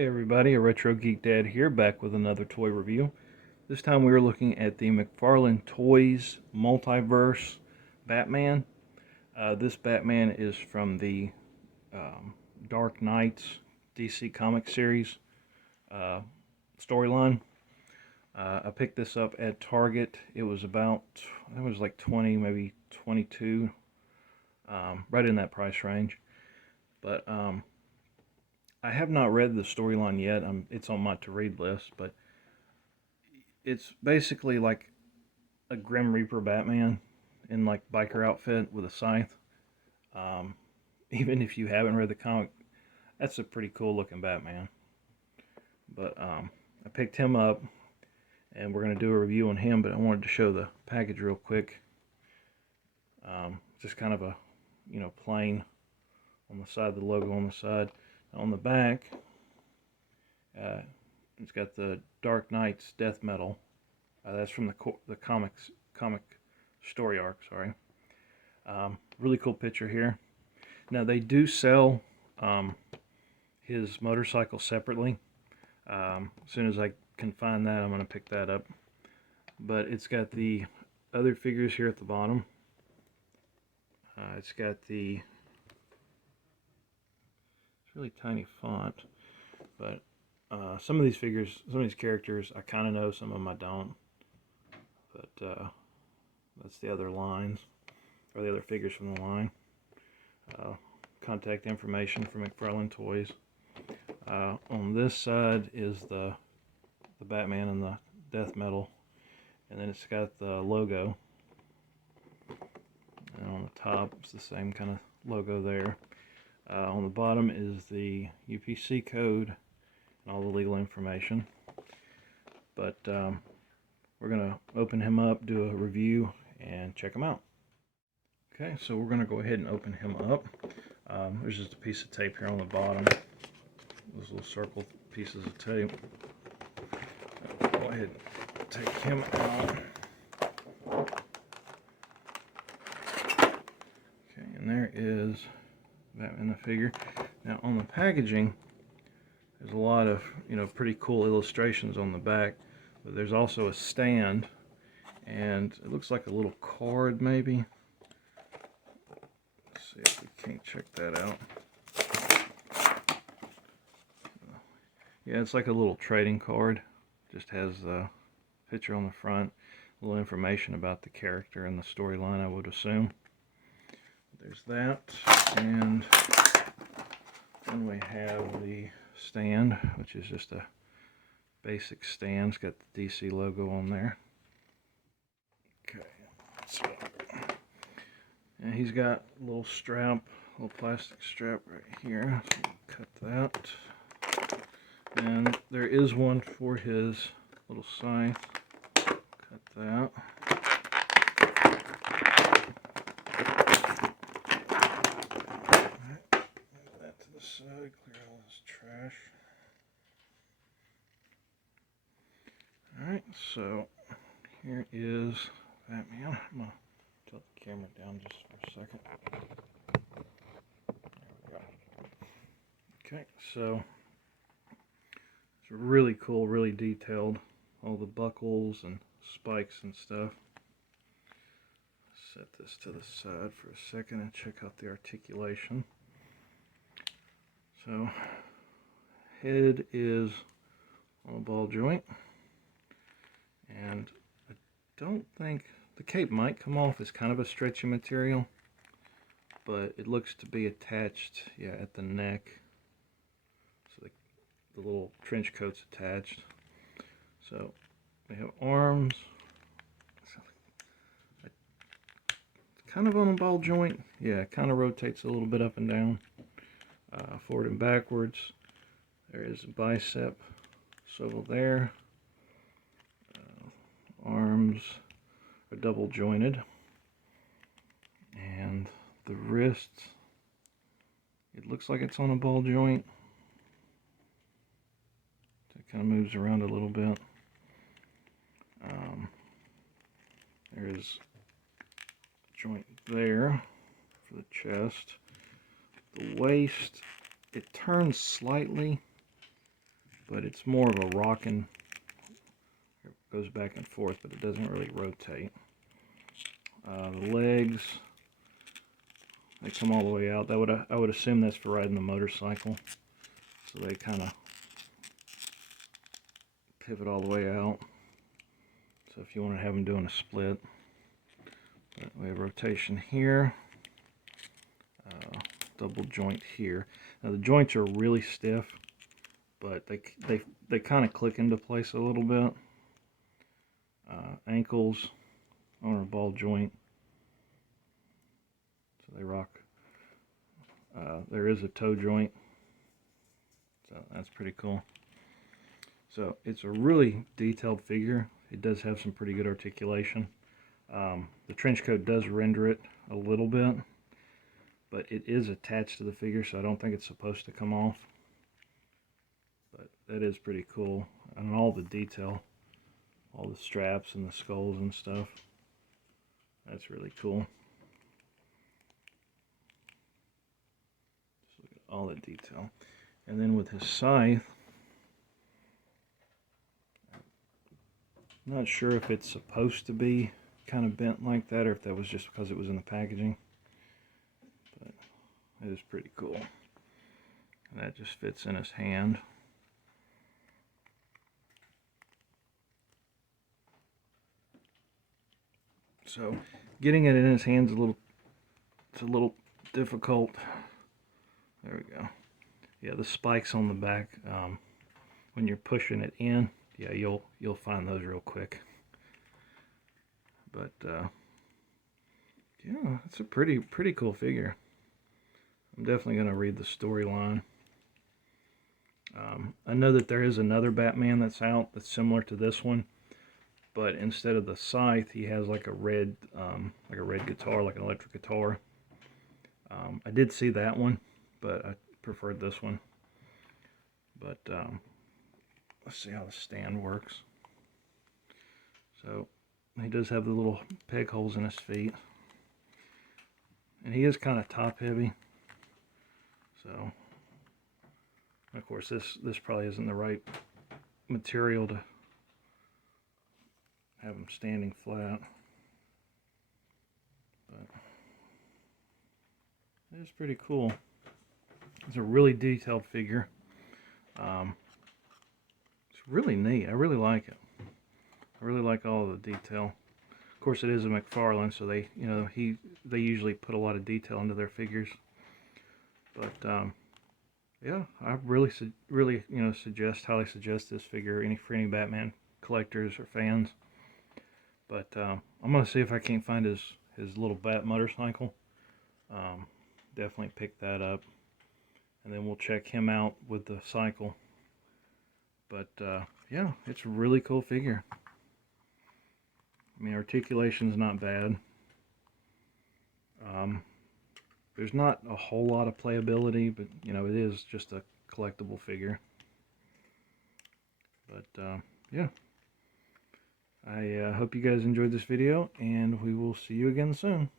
Hey everybody, a Retro Geek Dad here, back with another toy review. This time we are looking at the McFarlane Toys Multiverse Batman. This Batman is from the Dark Knights DC comic series uh, storyline. I picked this up at Target. It was about, I think it was like 20, maybe 22, right in that price range. But I have not read the storyline yet. It's on my to-read list, but it's basically like a Grim Reaper Batman in like biker outfit with a scythe. Um, Even if you haven't read the comic, that's a pretty cool looking Batman. But I picked him up, and we're gonna do a review on him. But I wanted to show the package real quick. Just kind of a, plain on the side, the logo on the side. On the back, uh, it's got the Dark Knight's death metal. That's from the comic story arc. Sorry. Really cool picture here. Now they do sell his motorcycle separately. As soon as I can find that, I'm going to pick that up. But it's got the other figures here at the bottom. It's got the really tiny font, but some of these figures, some of these characters I kind of know, some of them I don't. But that's the other lines, or the other figures from the line. Contact information for McFarlane Toys. On this side is the Batman and the death metal, and then it's got the logo. And on the top, it's the same kind of logo there. On the bottom is the UPC code and all the legal information. But we're going to open him up, do a review, and check him out. Okay, so we're going to go ahead and open him up. There's just a piece of tape here on the bottom. Those little circle pieces of tape. Go ahead and take him out. Okay, and there is Batman the figure. Now on the packaging, there's a lot of pretty cool illustrations on the back, but there's also a stand, and it looks like a little card maybe. Let's see if we can't check that out. Yeah, it's like a little trading card. Just has the picture on the front, a little information about the character and the storyline, I would assume. There's that, and then we have the stand, which is just a basic stand. It's got the DC logo on there. Okay, so, and he's got a little strap, a little plastic strap right here. So cut that. And there is one for his little scythe. Cut that. Side, clear all this trash. Alright, so here is Batman. I'm going to tilt the camera down just for a second. There we go. Okay, so it's really cool, really detailed. All the buckles and spikes and stuff. Set this to the side for a second and check out the articulation. So, head is on a ball joint, and I don't think the cape might come off. It's kind of a stretchy material, but it looks to be attached, yeah, at the neck. So the little trench coat's attached. So we have arms. It's kind of on a ball joint. Yeah, it kind of rotates a little bit up and down. Forward and backwards. There is a bicep swivel there. Arms are double jointed, and the wrist, it looks like it's on a ball joint. It kind of moves around a little bit. There is a joint there for the chest. The waist, it turns slightly, but it's more of a rocking. It goes back and forth, but it doesn't really rotate. The legs, they come all the way out. I would assume that's for riding the motorcycle. So they kind of pivot all the way out. So if you want to have them doing a split. But we have rotation here. Double joint here. Now the joints are really stiff, but they kind of click into place a little bit. Ankles on a ball joint, so they rock. There is a toe joint, so that's pretty cool. So it's a really detailed figure. It does have some pretty good articulation. The trench coat does render it a little bit, but it is attached to the figure, so I don't think it's supposed to come off. But that is pretty cool. And all the detail, all the straps and the skulls and stuff. That's really cool. Just look at all the detail. And then with his scythe, I'm not sure if it's supposed to be kind of bent like that or if that was just because it was in the packaging. But it is pretty cool. And that just fits in his hand. So getting it in his hands it's a little difficult. There we go. Yeah, the spikes on the back, when you're pushing it in, yeah, you'll find those real quick. But yeah, it's a pretty cool figure. I'm definitely gonna read the storyline. I know that there is another Batman that's out that's similar to this one, but instead of the scythe, he has like a red guitar, like an electric guitar. I did see that one, but I preferred this one. But let's see how the stand works. So he does have the little peg holes in his feet, and he is kind of top heavy. So of course this probably isn't the right material to have him standing flat, but it's pretty cool. It's a really detailed figure. It's really neat. I really like it. I really like all of the detail. Of course, it is a McFarlane, so they usually put a lot of detail into their figures. But yeah, I really highly suggest this figure for any Batman collectors or fans. But I'm gonna see if I can't find his little bat motorcycle. Definitely pick that up, and then we'll check him out with the cycle. But yeah, it's a really cool figure. I mean, articulation's not bad. There's not a whole lot of playability, but it is just a collectible figure. But yeah, I hope you guys enjoyed this video, and we will see you again soon.